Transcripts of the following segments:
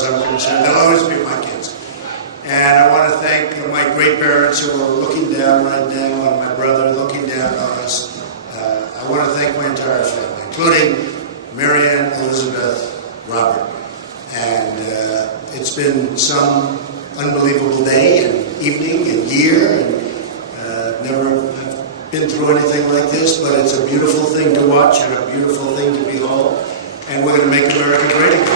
far as I'm concerned. They'll always be my kids. And I want to thank my great parents who are looking down right now on my brother, looking down on us. I want to thank my entire family, including Marianne, Elizabeth, Robert. And it's been some unbelievable day and evening and year, and never been through anything like this, but it's a beautiful thing to watch and a beautiful thing to behold. And we're going to make America great again.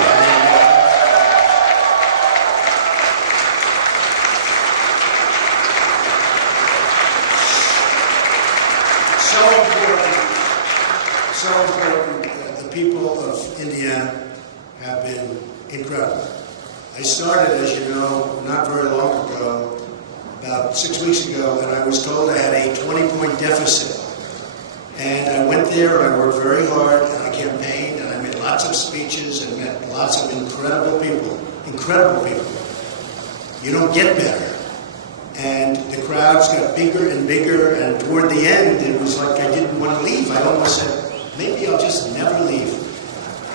So important. The people of Indiana have been incredible. I started, as you know, not very long ago, about 6 weeks ago, and I was told I had a 20-point deficit. And I went there and I worked very hard and I campaigned and I made lots of speeches and met lots of incredible people. Incredible people. You don't get better. And the crowds got bigger and bigger, and toward the end it was like I didn't want to leave. I almost said, maybe I'll just never leave.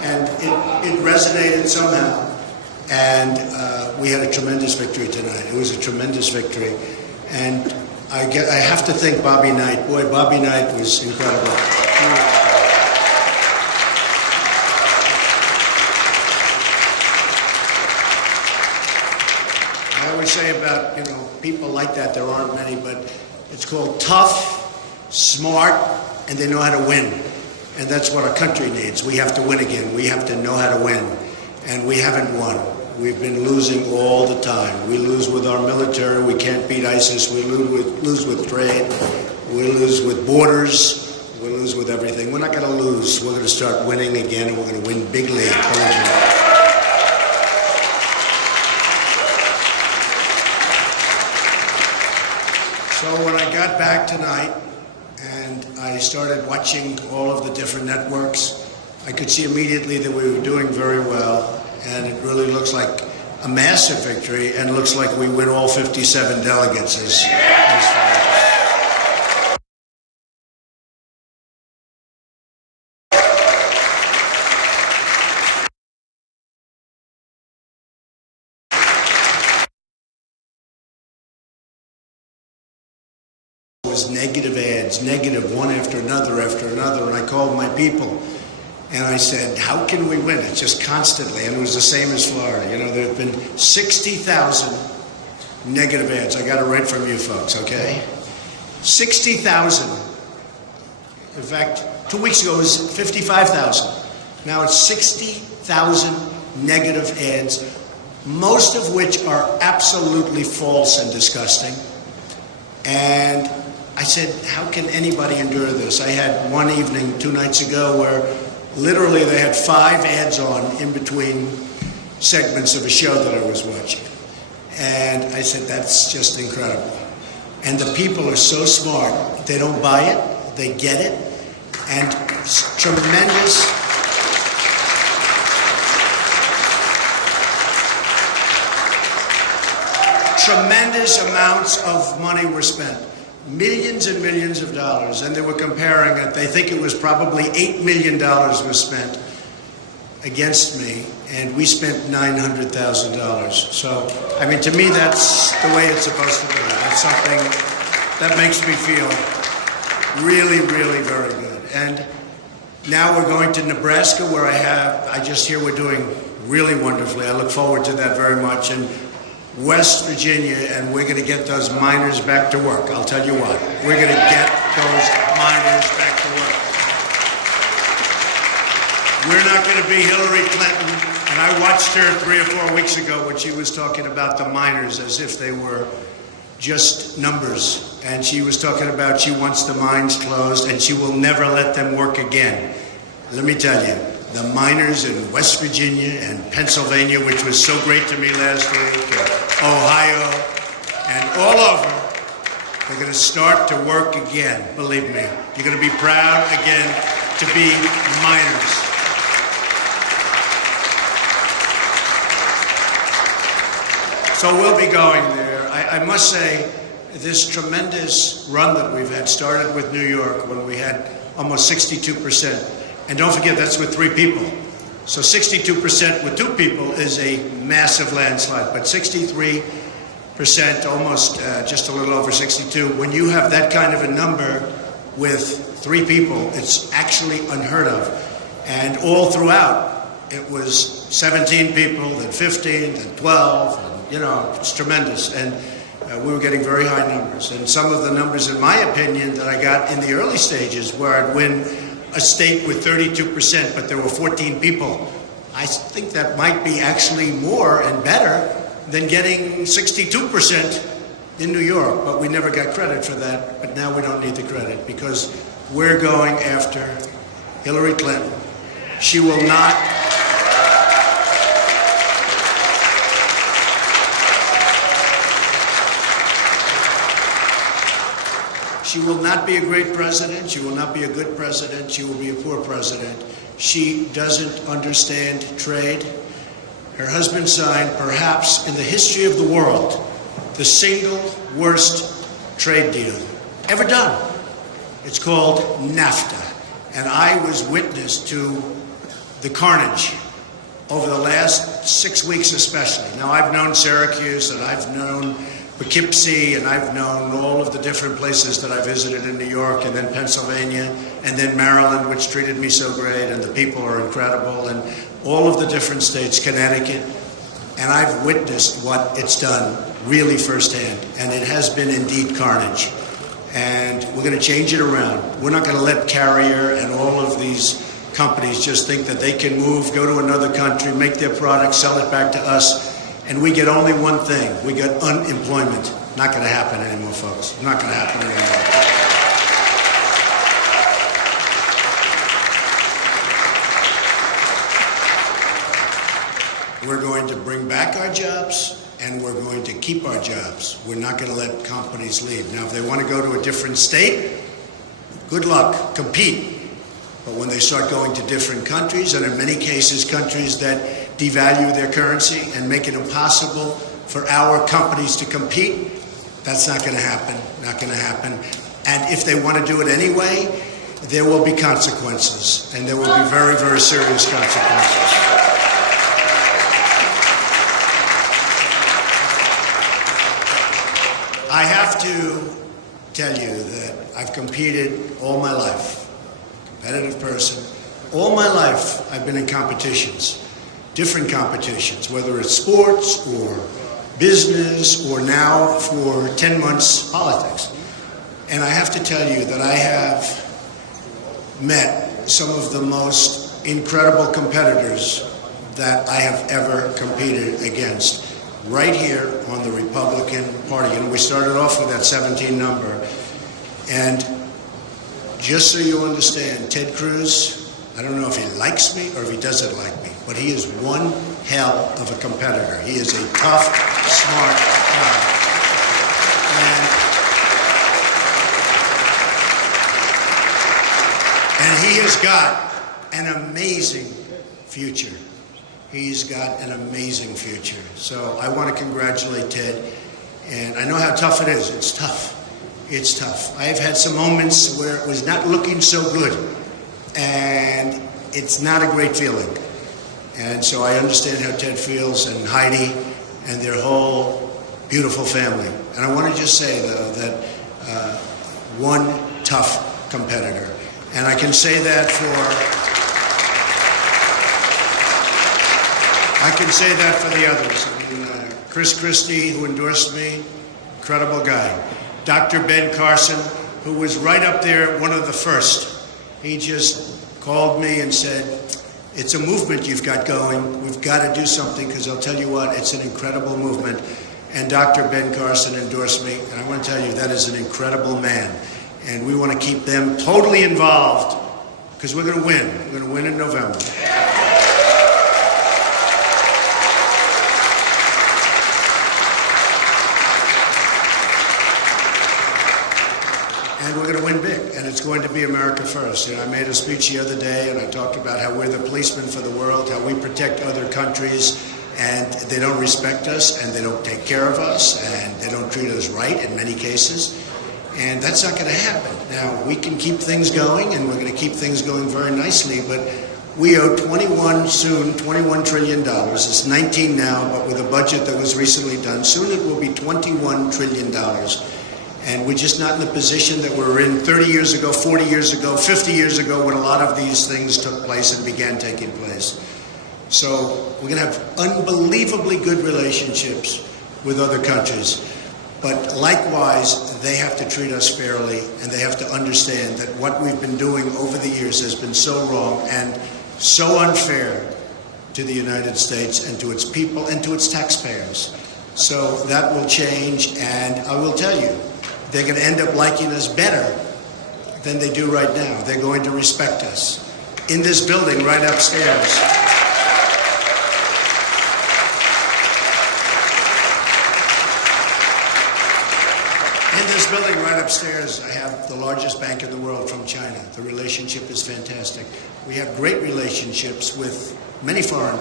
And it resonated somehow. And we had a tremendous victory tonight. It was a tremendous victory. And I have to thank Bobby Knight. Boy, Bobby Knight was incredible. I always say about, people like that, there aren't many, but it's called tough, smart, and they know how to win. And that's what our country needs. We have to win again. We have to know how to win. And we haven't won. We've been losing all the time. We lose with our military. We can't beat ISIS. We lose with trade. We lose with borders. We lose with everything. We're not going to lose. We're going to start winning again, and we're going to win bigly. So when I got back tonight and I started watching all of the different networks, I could see immediately that we were doing very well. And it really looks like a massive victory, and looks like we win all 57 delegates as was negative ads, negative one after another, and I called my people. And I said, how can we win? It's just constantly. And it was the same as Florida. There have been 60,000 negative ads. I got it right from you folks, okay? 60,000. In fact, 2 weeks ago it was 55,000. Now it's 60,000 negative ads, most of which are absolutely false and disgusting. And I said, how can anybody endure this? I had one evening 2 nights ago where literally they had 5 ads on in between segments of a show that I was watching. And I said, that's just incredible. And the people are so smart. They don't buy it. They get it. And tremendous amounts of money were spent. Millions and millions of dollars, and they were comparing it. They think it was probably $8 million was spent against me, and we spent $900,000. So, to me, that's the way it's supposed to be. That's something that makes me feel really, really very good. And now we're going to Nebraska, where I just hear we're doing really wonderfully. I look forward to that very much. And West Virginia, and we're going to get those miners back to work. I'll tell you what, we're going to get those miners back to work. We're not going to be Hillary Clinton, and I watched her 3 or 4 weeks ago when she was talking about the miners as if they were just numbers. And she was talking about she wants the mines closed and she will never let them work again. Let me tell you, the miners in West Virginia and Pennsylvania, which was so great to me last week, Ohio, and all over, they're going to start to work again, believe me. You're going to be proud again to be miners. So we'll be going there. I must say, this tremendous run that we've had started with New York when we had almost 62%. And don't forget, that's with 3 people. So 62% with 2 people is a massive landslide, but 63%, almost just a little over 62, when you have that kind of a number with 3 people, it's actually unheard of. And all throughout, it was 17 people, then 15, then 12, and, it's tremendous. And we were getting very high numbers. And some of the numbers, in my opinion, that I got in the early stages, where I'd win a state with 32%, but there were 14 people, I think that might be actually more and better than getting 62% in New York. But we never got credit for that. But now we don't need the credit, because we're going after Hillary Clinton. She will not... She will not be a great president. She will not be a good president. She will be a poor president. She doesn't understand trade. Her husband signed, perhaps in the history of the world, the single worst trade deal ever done. It's called NAFTA. And I was witness to the carnage over the last 6 weeks especially. Now, I've known Syracuse, and I've known Poughkeepsie, and I've known all of the different places that I visited in New York, and then Pennsylvania, and then Maryland, which treated me so great, and the people are incredible, and all of the different states, Connecticut, and I've witnessed what it's done really firsthand, and it has been indeed carnage. And we're going to change it around. We're not going to let Carrier and all of these companies just think that they can move, go to another country, make their product, sell it back to us, and we get only one thing. We get unemployment. Not going to happen anymore, folks. Not going to happen anymore. We're going to bring back our jobs, and we're going to keep our jobs. We're not going to let companies leave. Now, if they want to go to a different state, good luck. Compete. But when they start going to different countries, and in many cases countries that devalue their currency and make it impossible for our companies to compete, that's not going to happen. Not going to happen. And if they want to do it anyway, there will be consequences, and there will be very, very serious consequences. I have to tell you that I've competed all my life. Competitive person. All my life, I've been in competitions, different competitions, whether it's sports or business or now for 10 months politics. And I have to tell you that I have met some of the most incredible competitors that I have ever competed against right here on the Republican Party. And we started off with that 17 number. And just so you understand, Ted Cruz, I don't know if he likes me or if he doesn't like me, but he is one hell of a competitor. He is a tough, smart guy. And he has got an amazing future. He's got an amazing future. So I want to congratulate Ted. And I know how tough it is. It's tough. It's tough. I have had some moments where it was not looking so good, and it's not a great feeling. And so I understand how Ted feels, and Heidi, and their whole beautiful family. And I want to just say, though, that one tough competitor. And I can say that for the others. I mean, Chris Christie, who endorsed me, incredible guy. Dr. Ben Carson, who was right up there, one of the first. He just called me and said, it's a movement you've got going. We've got to do something, because I'll tell you what, it's an incredible movement. And Dr. Ben Carson endorsed me, and I want to tell you, that is an incredible man. And we want to keep them totally involved, because we're going to win. We're going to win in November. And we're going to win big, and it's going to be America first. You know, I made a speech the other day, and I talked about how we're the policemen for the world, how we protect other countries, and they don't respect us, and they don't take care of us, and they don't treat us right in many cases. And that's not going to happen. Now, we can keep things going, and we're going to keep things going very nicely, but We owe $21 trillion. It's 19 now, but with a budget that was recently done, soon it will be $21 trillion. And we're just not in the position that we were in 30 years ago, 40 years ago, 50 years ago, when a lot of these things took place and began taking place. So we're going to have unbelievably good relationships with other countries. But likewise, they have to treat us fairly, and they have to understand that what we've been doing over the years has been so wrong and so unfair to the United States and to its people and to its taxpayers. So that will change, and I will tell you, they're going to end up liking us better than they do right now. They're going to respect us. In this building right upstairs, I have the largest bank in the world from China. The relationship is fantastic. We have great relationships with many foreign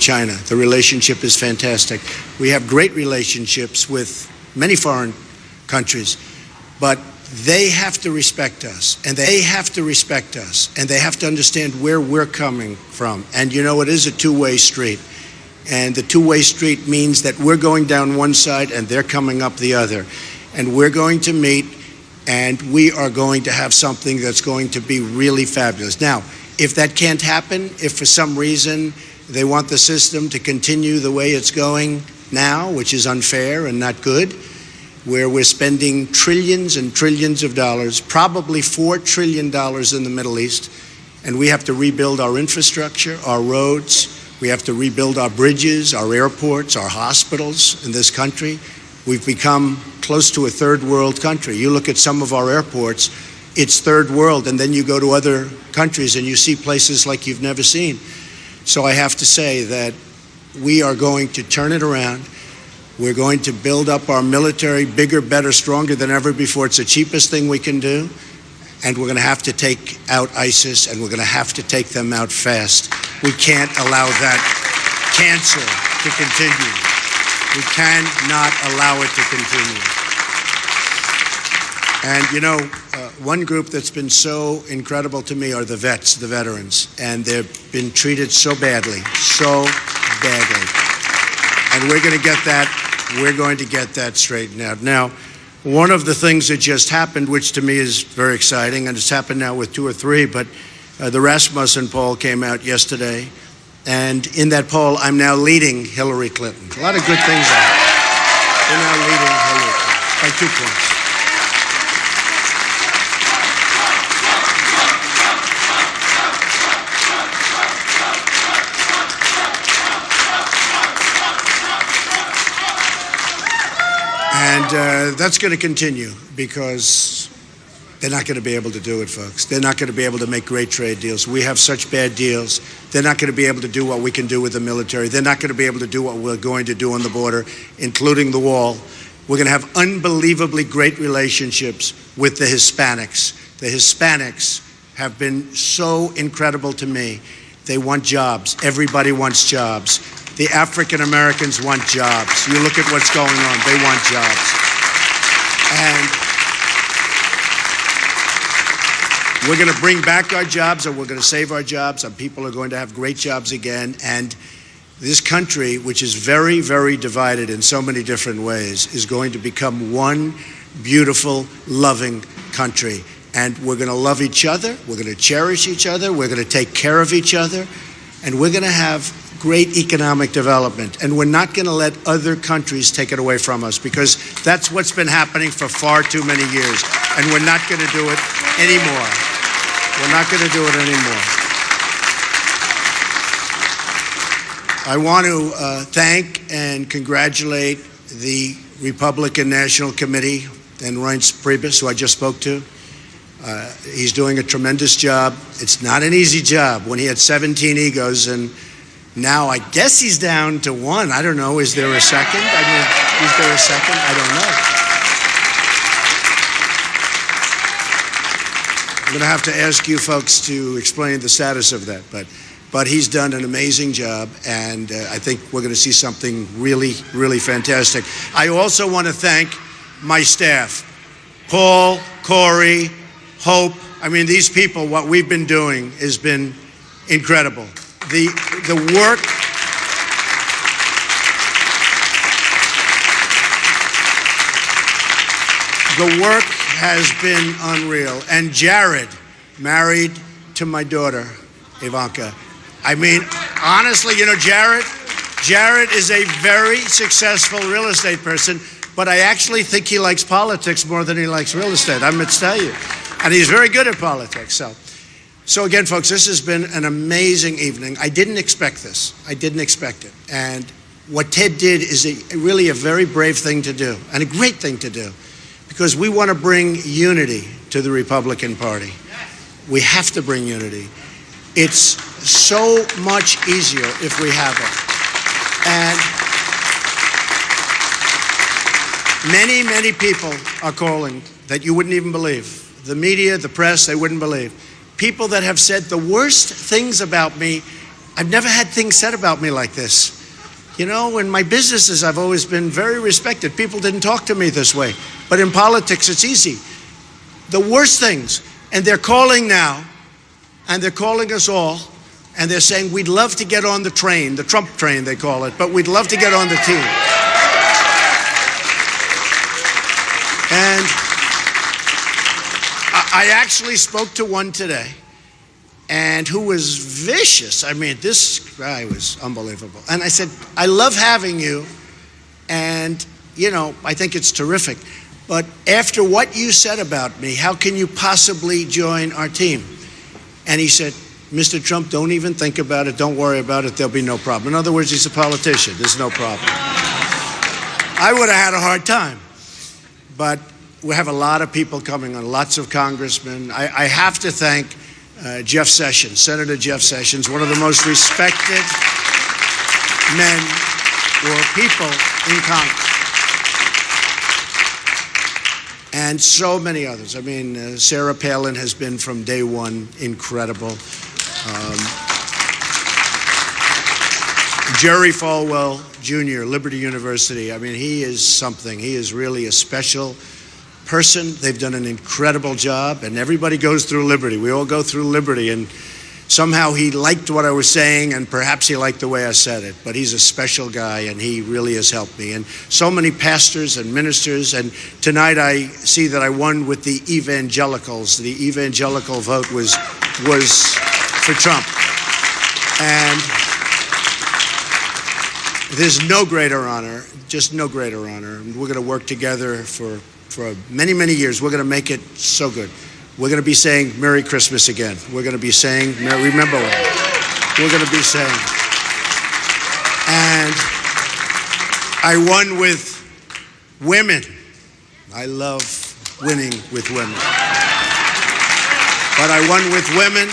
China. The relationship is fantastic. We have great relationships with many foreign countries, but they have to respect us, and they have to respect us, and they have to understand where we're coming from. And you know, it is a two-way street. And the two-way street means that we're going down one side and they're coming up the other. And we're going to meet, and we are going to have something that's going to be really fabulous. Now, if that can't happen, if for some reason they want the system to continue the way it's going now, which is unfair and not good, where we're spending trillions and trillions of dollars, probably $4 trillion in the Middle East, and we have to rebuild our infrastructure, our roads, we have to rebuild our bridges, our airports, our hospitals in this country. We've become close to a third world country. You look at some of our airports, it's third world, and then you go to other countries and you see places like you've never seen. So I have to say that we are going to turn it around. We're going to build up our military bigger, better, stronger than ever before. It's the cheapest thing we can do. And we're going to have to take out ISIS, and we're going to have to take them out fast. We can't allow that cancer to continue. We cannot allow it to continue. And, you know, one group that's been so incredible to me are the vets, the veterans. And they've been treated so badly, so badly. And we're going to get that straightened out. Now, one of the things that just happened, which to me is very exciting, and it's happened now with 2 or 3, but the Rasmussen poll came out yesterday. And in that poll, I'm now leading Hillary Clinton. A lot of good things are happening. They're now leading Hillary Clinton by 2 points. And that's going to continue because they're not going to be able to do it, folks. They're not going to be able to make great trade deals. We have such bad deals. They're not going to be able to do what we can do with the military. They're not going to be able to do what we're going to do on the border, including the wall. We're going to have unbelievably great relationships with the Hispanics. The Hispanics have been so incredible to me. They want jobs. Everybody wants jobs. The African Americans want jobs. You look at what's going on. They want jobs. And we're going to bring back our jobs, and we're going to save our jobs, and people are going to have great jobs again. And this country, which is very, very divided in so many different ways, is going to become one beautiful, loving country. And we're going to love each other. We're going to cherish each other. We're going to take care of each other. And we're going to have great economic development. And we're not going to let other countries take it away from us, because that's what's been happening for far too many years. And we're not going to do it anymore. We're not going to do it anymore. I want to thank and congratulate the Republican National Committee and Reince Priebus, who I just spoke to. He's doing a tremendous job. It's not an easy job when he had 17 egos, and now I guess he's down to 1. I don't know. Is there a second? I mean, Is there a second? I don't know. I'm going to have to ask you folks to explain the status of that, but he's done an amazing job, and I think we're going to see something really, really fantastic. I also want to thank my staff, Paul, Corey, Hope. I mean, these people, what we've been doing has been incredible. The work. The work has been unreal. And Jared, married to my daughter, Ivanka. I mean, honestly, you know, Jared is a very successful real estate person, but I actually think he likes politics more than he likes real estate. I must tell you. And he's very good at politics. So again, folks, this has been an amazing evening. I didn't expect this. I didn't expect it. And what Ted did is really a very brave thing to do and a great thing to do, because we want to bring unity to the Republican Party. We have to bring unity. It's so much easier if we have it. And many, many people are calling that you wouldn't even believe. The media, the press, they wouldn't believe. People that have said the worst things about me. I've never had things said about me like this. You know, in my businesses, I've always been very respected. People didn't talk to me this way. But in politics, it's easy. The worst things. And they're calling now, and they're calling us all, and they're saying, we'd love to get on the train, the Trump train, they call it, but we'd love to get on the team. And I actually spoke to one today, and who was vicious. I mean, this guy was unbelievable. And I said, I love having you, and, you know, I think it's terrific. But after what you said about me, how can you possibly join our team? And he said, Mr. Trump, don't even think about it. Don't worry about it. There'll be no problem. In other words, he's a politician. There's no problem. I would have had a hard time. But we have a lot of people coming on, lots of congressmen. I have to thank Jeff Sessions, Senator Jeff Sessions, one of the most respected men or people in Congress. And so many others. I mean, Sarah Palin has been from day one incredible. Jerry Falwell Jr., Liberty University. I mean, he is something. He is really a special person. They've done an incredible job, and everybody goes through Liberty. We all go through Liberty, and somehow he liked what I was saying, and perhaps he liked the way I said it, but he's a special guy, and he really has helped me. And so many pastors and ministers, and tonight I see that I won with the evangelicals. The evangelical vote was for Trump. And there's no greater honor, just no greater honor. We're going to work together for many, many years. We're going to make it so good. We're going to be saying Merry Christmas again. We're going to be saying, remember what? We're going to be saying. And I won with women. I love winning with women. But I won with women.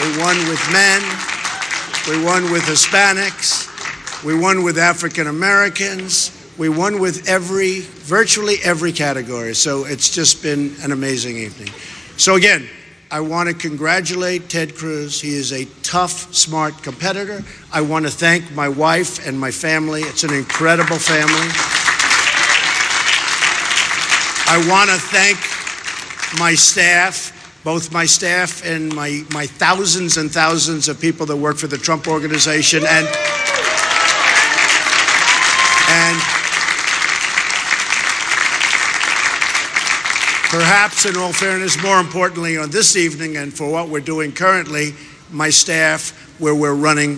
We won with men. We won with Hispanics. We won with African Americans. We won with virtually every category. So it's just been an amazing evening. So again, I want to congratulate Ted Cruz. He is a tough, smart competitor. I want to thank my wife and my family. It's an incredible family. I want to thank my staff, both my staff and my thousands and thousands of people that work for the Trump Organization, and perhaps, in all fairness, more importantly on this evening and for what we're doing currently, my staff, where we're running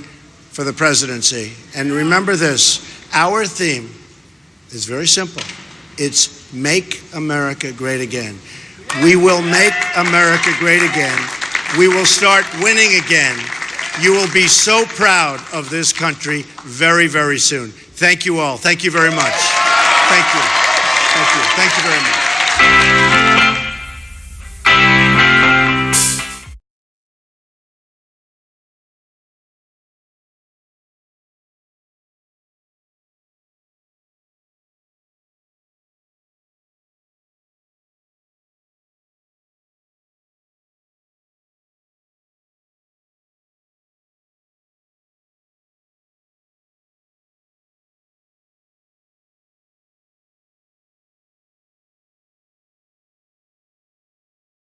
for the presidency. And remember this, our theme is very simple. It's Make America Great Again. We will make America great again. We will start winning again. You will be so proud of this country very, very soon. Thank you all. Thank you very much. Thank you. Thank you. Thank you very much.